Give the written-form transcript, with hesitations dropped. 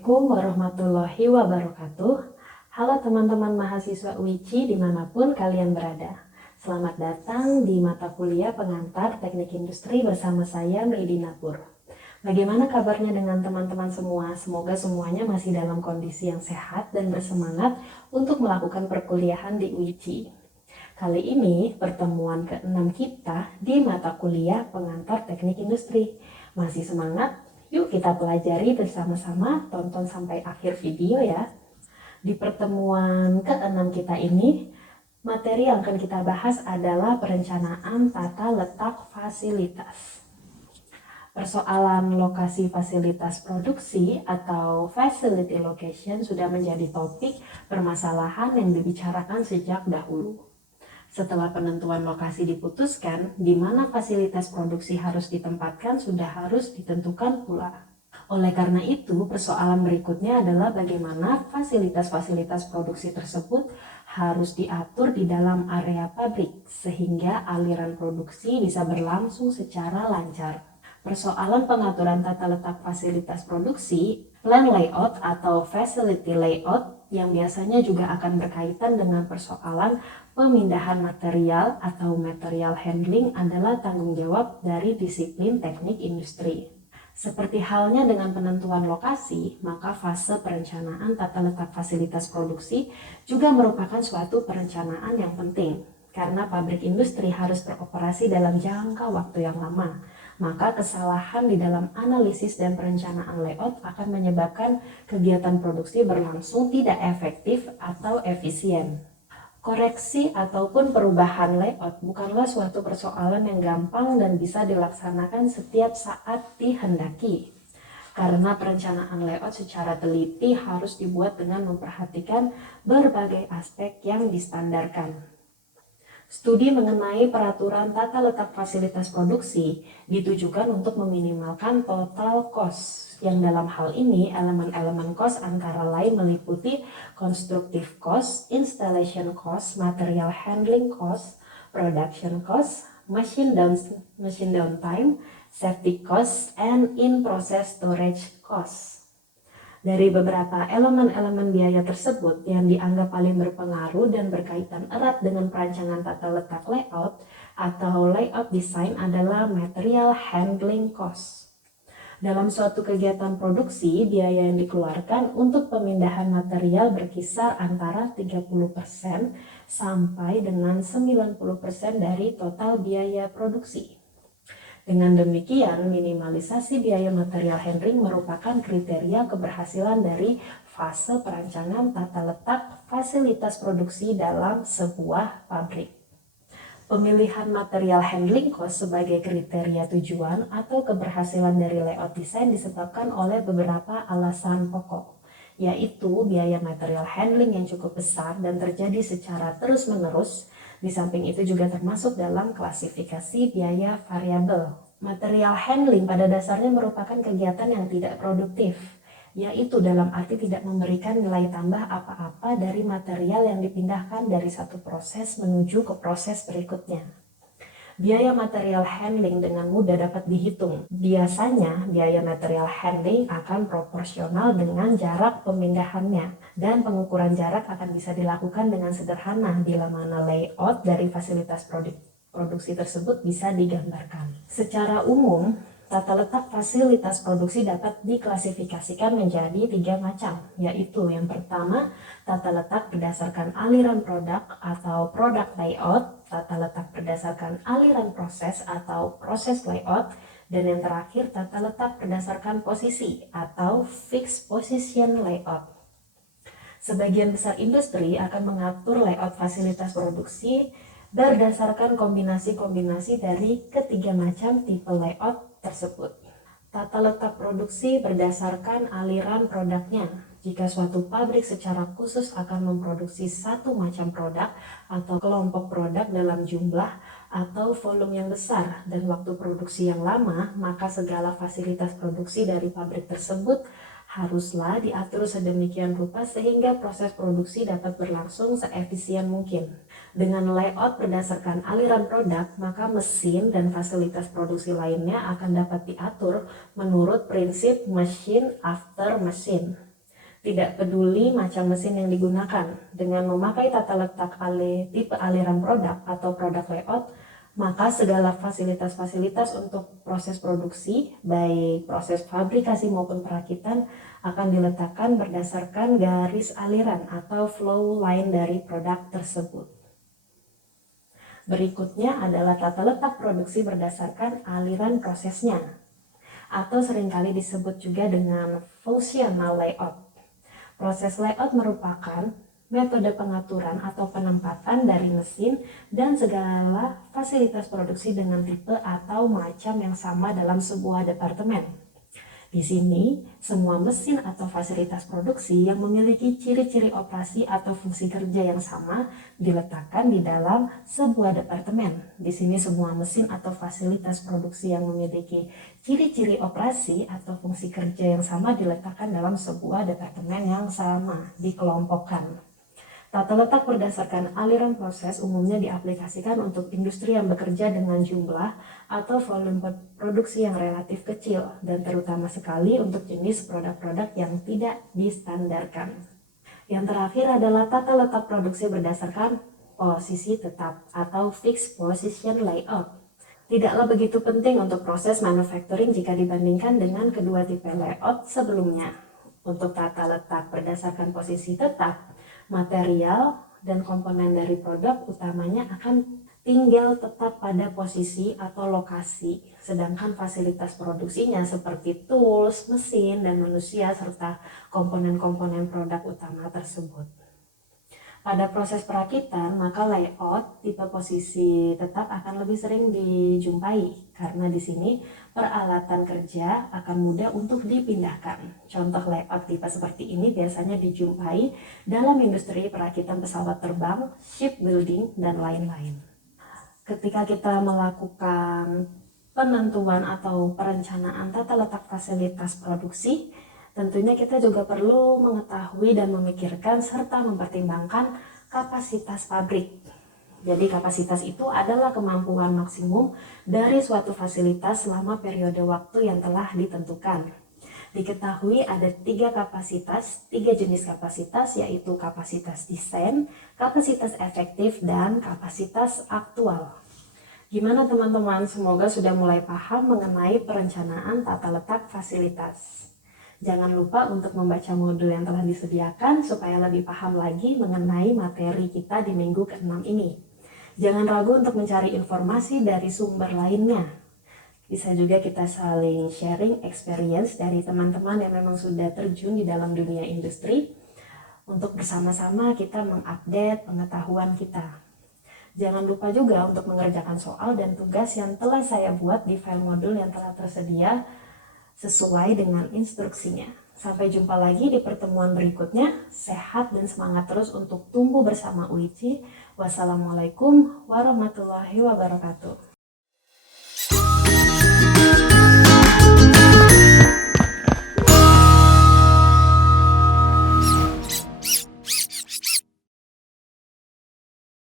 Assalamualaikum warahmatullahi wabarakatuh. Halo teman-teman mahasiswa UICI dimanapun kalian berada. Selamat datang di mata kuliah pengantar teknik industri bersama saya Medina Pur. Bagaimana kabarnya dengan teman-teman semua? Semoga semuanya masih dalam kondisi yang sehat dan bersemangat untuk melakukan perkuliahan di UICI. Kali ini pertemuan ke-6 kita di mata kuliah pengantar teknik industri. Masih semangat? Yuk kita pelajari bersama-sama, tonton sampai akhir video ya. Di pertemuan ke-6 kita ini, materi yang akan kita bahas adalah perencanaan tata letak fasilitas. Persoalan lokasi fasilitas produksi atau facility location sudah menjadi topik permasalahan yang dibicarakan sejak dahulu. Setelah penentuan lokasi diputuskan, di mana fasilitas produksi harus ditempatkan sudah harus ditentukan pula. Oleh karena itu, persoalan berikutnya adalah bagaimana fasilitas-fasilitas produksi tersebut harus diatur di dalam area pabrik, sehingga aliran produksi bisa berlangsung secara lancar. Persoalan pengaturan tata letak fasilitas produksi, plan layout atau facility layout, yang biasanya juga akan berkaitan dengan persoalan pemindahan material atau material handling adalah tanggung jawab dari disiplin teknik industri. Seperti halnya dengan penentuan lokasi, maka fase perencanaan tata letak fasilitas produksi juga merupakan suatu perencanaan yang penting. Karena pabrik industri harus beroperasi dalam jangka waktu yang lama, maka kesalahan di dalam analisis dan perencanaan layout akan menyebabkan kegiatan produksi berlangsung tidak efektif atau efisien. Koreksi ataupun perubahan layout bukanlah suatu persoalan yang gampang dan bisa dilaksanakan setiap saat dihendaki. Karena perencanaan layout secara teliti harus dibuat dengan memperhatikan berbagai aspek yang distandarkan. Studi mengenai peraturan tata letak fasilitas produksi ditujukan untuk meminimalkan total cost, yang dalam hal ini elemen-elemen cost antara lain meliputi constructive cost, installation cost, material handling cost, production cost, machine downtime, safety cost, and in-process storage cost. Dari beberapa elemen-elemen biaya tersebut yang dianggap paling berpengaruh dan berkaitan erat dengan perancangan tata letak layout atau layout design adalah material handling cost. Dalam suatu kegiatan produksi, biaya yang dikeluarkan untuk pemindahan material berkisar antara 30% sampai dengan 90% dari total biaya produksi. Dengan demikian, minimalisasi biaya material handling merupakan kriteria keberhasilan dari fase perancangan tata letak fasilitas produksi dalam sebuah pabrik. Pemilihan material handling cost sebagai kriteria tujuan atau keberhasilan dari layout desain disebabkan oleh beberapa alasan pokok, yaitu biaya material handling yang cukup besar dan terjadi secara terus-menerus. Di samping itu juga termasuk dalam klasifikasi biaya variabel. Material handling pada dasarnya merupakan kegiatan yang tidak produktif, yaitu dalam arti tidak memberikan nilai tambah apa-apa dari material yang dipindahkan dari satu proses menuju ke proses berikutnya. Biaya material handling dengan mudah dapat dihitung. Biasanya, biaya material handling akan proporsional dengan jarak pemindahannya, dan pengukuran jarak akan bisa dilakukan dengan sederhana bila mana layout dari fasilitas produksi tersebut bisa digambarkan. Secara umum, tata letak fasilitas produksi dapat diklasifikasikan menjadi 3 macam, yaitu yang pertama, tata letak berdasarkan aliran produk atau product layout, tata letak berdasarkan aliran proses atau proses layout, dan yang terakhir, tata letak berdasarkan posisi atau fixed position layout. Sebagian besar industri akan mengatur layout fasilitas produksi berdasarkan kombinasi-kombinasi dari ketiga macam tipe layout tersebut. Tata letak produksi berdasarkan aliran produknya. Jika suatu pabrik secara khusus akan memproduksi satu macam produk atau kelompok produk dalam jumlah atau volume yang besar dan waktu produksi yang lama, maka segala fasilitas produksi dari pabrik tersebut haruslah diatur sedemikian rupa sehingga proses produksi dapat berlangsung seefisien mungkin. Dengan layout berdasarkan aliran produk, maka mesin dan fasilitas produksi lainnya akan dapat diatur menurut prinsip machine after machine. Tidak peduli macam mesin yang digunakan, dengan memakai tata letak tipe aliran produk atau produk layout, maka segala fasilitas-fasilitas untuk proses produksi, baik proses fabrikasi maupun perakitan, akan diletakkan berdasarkan garis aliran atau flow line dari produk tersebut. Berikutnya adalah tata letak produksi berdasarkan aliran prosesnya, atau seringkali disebut juga dengan functional layout. Proses layout merupakan metode pengaturan atau penempatan dari mesin dan segala fasilitas produksi dengan tipe atau macam yang sama dalam sebuah departemen. Di sini, semua mesin atau fasilitas produksi yang memiliki ciri-ciri operasi atau fungsi kerja yang sama diletakkan di dalam sebuah departemen. Di sini semua mesin atau fasilitas produksi yang memiliki ciri-ciri operasi atau fungsi kerja yang sama diletakkan dalam sebuah departemen yang sama, dikelompokkan. Tata letak berdasarkan aliran proses umumnya diaplikasikan untuk industri yang bekerja dengan jumlah atau volume produksi yang relatif kecil dan terutama sekali untuk jenis produk-produk yang tidak distandarkan. Yang terakhir adalah tata letak produksi berdasarkan posisi tetap atau fixed position layout. Tidaklah begitu penting untuk proses manufacturing jika dibandingkan dengan kedua tipe layout sebelumnya. Untuk tata letak berdasarkan posisi tetap, material dan komponen dari produk utamanya akan tinggal tetap pada posisi atau lokasi, sedangkan fasilitas produksinya seperti tools, mesin, dan manusia serta komponen-komponen produk utama tersebut. Pada proses perakitan, maka layout tipe posisi tetap akan lebih sering dijumpai karena di sini peralatan kerja akan mudah untuk dipindahkan. Contoh layout tipe seperti ini biasanya dijumpai dalam industri perakitan pesawat terbang, shipbuilding, dan lain-lain. Ketika kita melakukan penentuan atau perencanaan tata letak fasilitas produksi, tentunya kita juga perlu mengetahui dan memikirkan serta mempertimbangkan kapasitas pabrik. Jadi kapasitas itu adalah kemampuan maksimum dari suatu fasilitas selama periode waktu yang telah ditentukan. Diketahui ada tiga jenis kapasitas, yaitu kapasitas desain, kapasitas efektif, dan kapasitas aktual. Gimana teman-teman? Semoga sudah mulai paham mengenai perencanaan tata letak fasilitas. Jangan lupa untuk membaca modul yang telah disediakan supaya lebih paham lagi mengenai materi kita di minggu ke-6 ini. Jangan ragu untuk mencari informasi dari sumber lainnya. Bisa juga kita saling sharing experience dari teman-teman yang memang sudah terjun di dalam dunia industri untuk bersama-sama kita mengupdate pengetahuan kita. Jangan lupa juga untuk mengerjakan soal dan tugas yang telah saya buat di file modul yang telah tersedia sesuai dengan instruksinya. Sampai jumpa lagi di pertemuan berikutnya. Sehat dan semangat terus untuk tumbuh bersama UICI. Wassalamualaikum warahmatullahi wabarakatuh.